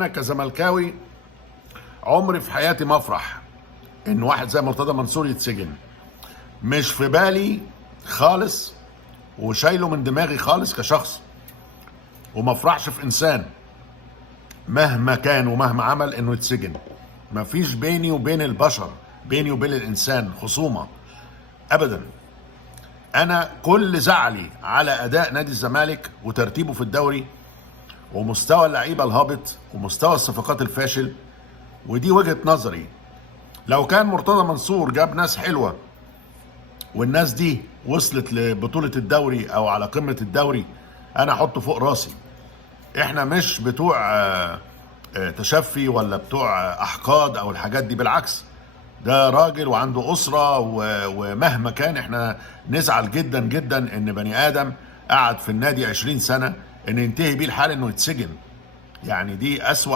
انا كزملكاوي عمري في حياتي ما افرح ان واحد زي مرتضى منصور يتسجن. مش في بالي خالص، وشايله من دماغي خالص كشخص، وما افرحش في انسان مهما كان ومهما عمل انه يتسجن. مفيش بيني وبين البشر، بيني وبين الانسان خصومه ابدا. انا كل زعلي على اداء نادي الزمالك وترتيبه في الدوري، ومستوى اللعيبه الهابط، ومستوى الصفقات الفاشل. ودي وجهة نظري. لو كان مرتضى منصور جاب ناس حلوة والناس دي وصلت لبطولة الدوري او على قمة الدوري، انا احطه فوق راسي. احنا مش بتوع تشفي ولا بتوع احقاد او الحاجات دي، بالعكس. ده راجل وعنده اسرة، ومهما كان احنا نزعل جدا جدا ان بني ادم قعد في النادي 20 سنة ان ينتهي بيه الحال انه يتسجن. يعني دي اسوأ